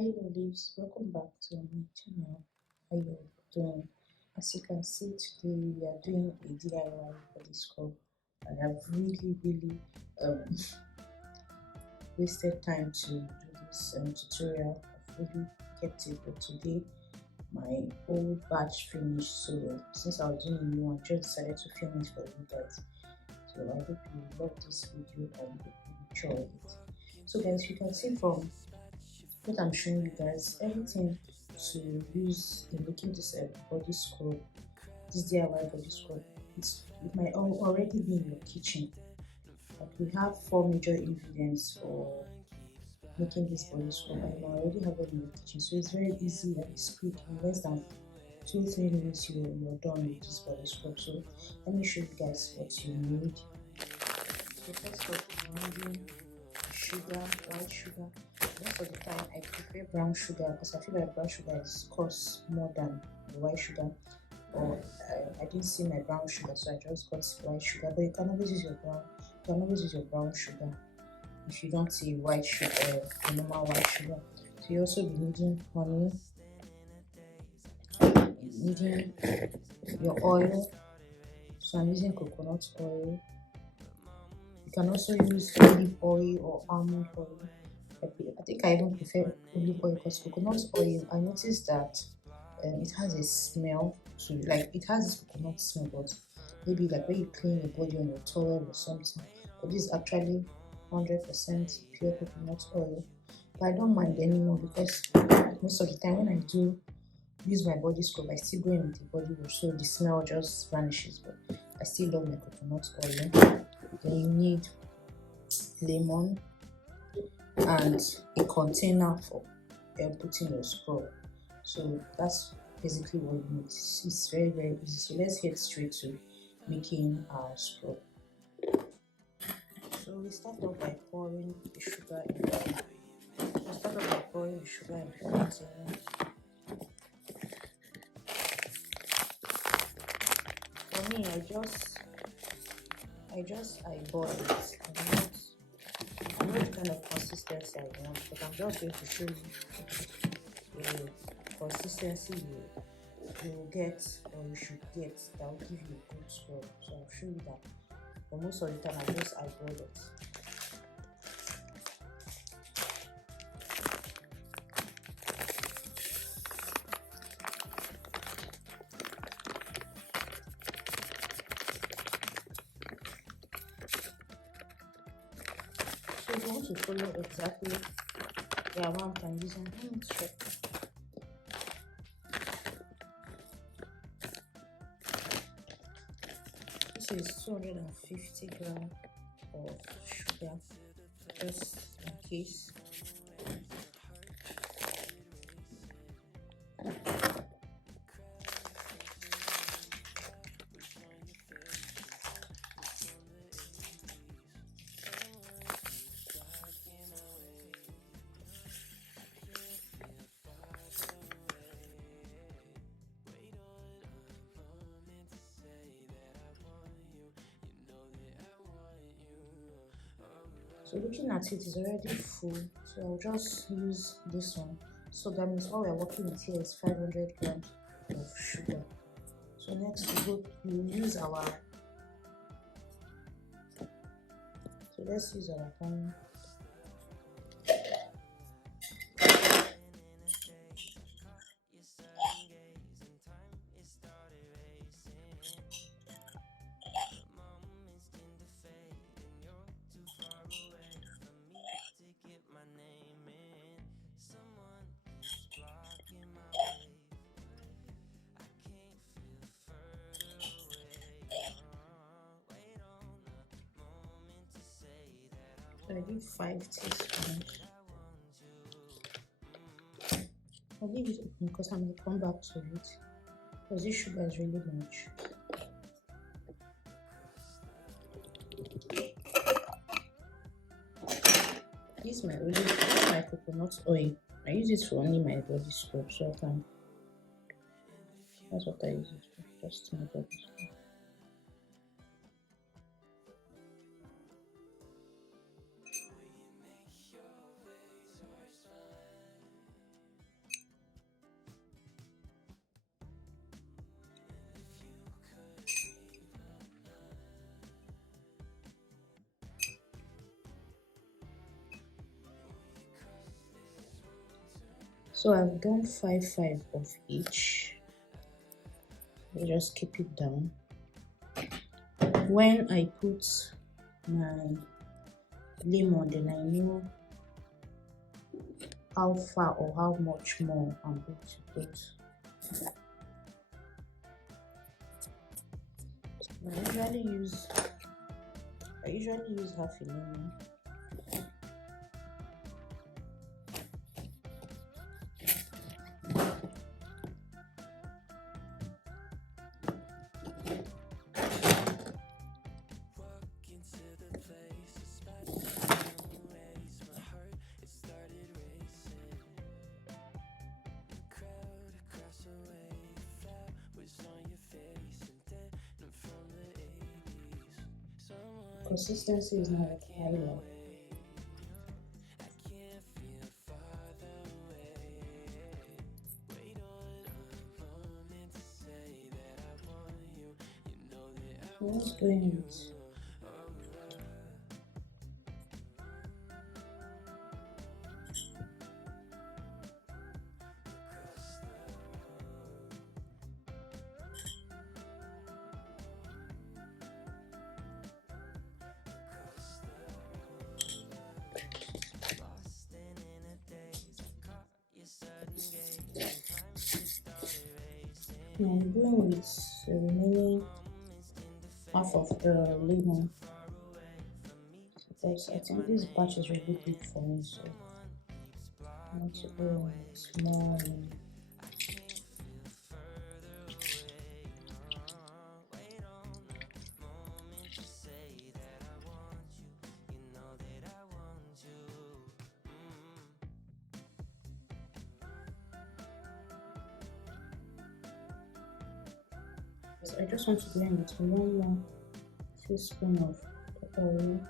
Hi lovelies, welcome back to my channel. How you doing? As you can see today we are doing a DIY body scrub. I have really um, wasted time to do this tutorial. I've really kept it, but today my old batch finished, so since I was doing a new one, I just decided to film it for you guys. So I hope you love this video and you enjoy it. So guys, you can see from what I'm showing you guys, everything to use in making this body scrub, this DIY body scrub, it might already be in your kitchen. Like we have 4 major ingredients for making this body scrub, and you already have it in your kitchen, so it's very easy and it's quick. In less than 2-3 minutes, you're done with this body scrub. So let me show you guys what you need. So first off, you're needing sugar, white sugar. Most of the time I prefer brown sugar because I feel like brown sugar costs more than the white sugar, or I didn't see my brown sugar, so I just got white sugar. But you can always use your brown sugar if you don't see white sugar, the normal white sugar. So you also be needing honey, needing your oil. So I'm using coconut oil. You can also use olive oil or almond oil. I think I even prefer olive oil because coconut oil, I noticed that it has a smell to, like, it has this coconut smell, but maybe like when you clean your body on your towel or something. But this is actually 100% pure coconut oil. But I don't mind anymore because most of the time when I do use my body scrub, I still go in with the body wash, so the smell just vanishes. But I still love my coconut oil. Then you need lemon and a container for putting your scrub. So that's basically what you need. It's very easy. So let's get straight to making our scrub. So we start off by pouring the sugar in. The container. For me, I boil it. I know the kind of consistency I want, but I'm just going to show you the consistency you will get, or you should get, that will give you a good scrub. So I'll show you that. But most of the time I just eyeball it. So if you want to follow exactly the amount I'm using, let me check. This is 250 grams of sugar, just in case. So looking at it is already full, so I'll just use this one. So that means all we're working with here is 500 grams of sugar. So next we'll use our, so let's use our honey. So I give 5 teaspoons. I'll leave it open because I'm going to come back to it, because this sugar is really much. This is my coconut oil. I use it for only my body scrub, so I can, that's what I use it for, just my body scrub. So I've done 5 of each. I just keep it down. When I put my lemon, then I know how far or how much more I'm going to put. I usually use half a lemon. Consistency is not a highlight. What's doing it? Now I'm doing with the remaining half of the lemon because I think this batch is really big for me, so I want to go with more lemon. I just want to blend it with one more teaspoon of oil.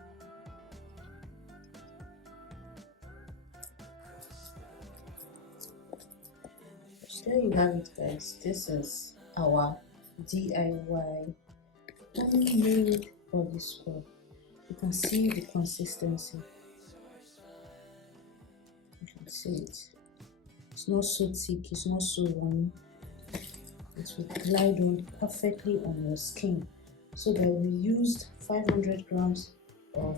So there you have it, guys. This is our DIY homemade body scrub. You can see the consistency. You can see it. It's not so thick, it's not so runny. It will glide on perfectly on your skin. So that we used 500 grams of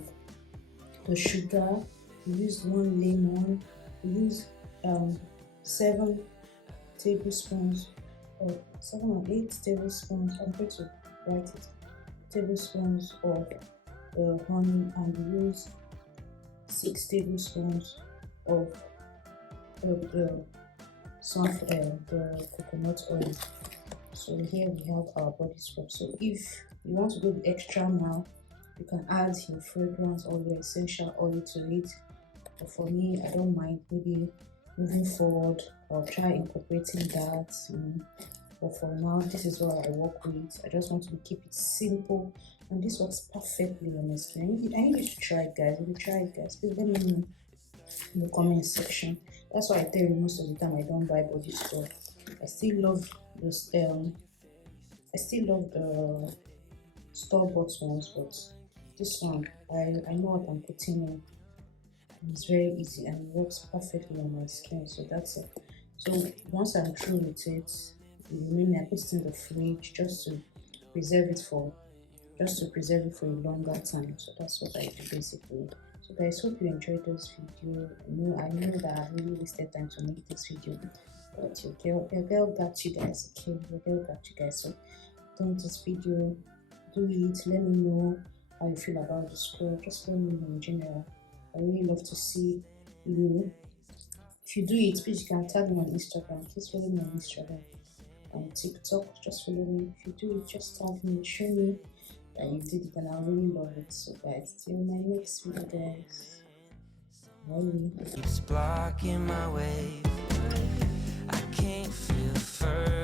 the sugar, we used 1 lemon, we used 7 tablespoons or 7 or 8 tablespoons, I'm going to write it, tablespoons of honey, and we used 6 tablespoons of the coconut oil. So here we have our body scrub. So if you want to go the extra mile, you can add your fragrance or your essential oil to it. But for me, I don't mind. Maybe moving forward, I'll try incorporating that. But for now, this is what I work with. I just want to keep it simple, and this works perfectly on my skin. I need you to try it, guys. If you try it, guys, please let me know in the comment section. That's why I tell you most of the time I don't buy body scrub. I still love this. I still love the store-bought ones, but this one I know what I'm putting in. It's very easy and it works perfectly on my skin. So that's it. So once I'm through with it, maybe I put it in the fridge just to preserve it for a longer time. So that's what I do basically. So guys, hope you enjoyed this video. I know that I really wasted time to make this video, but your girl got you guys. Okay, your girl got you guys. So don't this video, do it. Let me know how you feel about the scrub. Just let me know in general. I really love to see you. If you do it, please you can tag me on Instagram. Please follow me on Instagram and TikTok. Just follow me. If you do it, just tag me, show me that you did it, and I really love it. So guys, till my next video, guys. Bye. Keeps blocking my way. I can't feel further.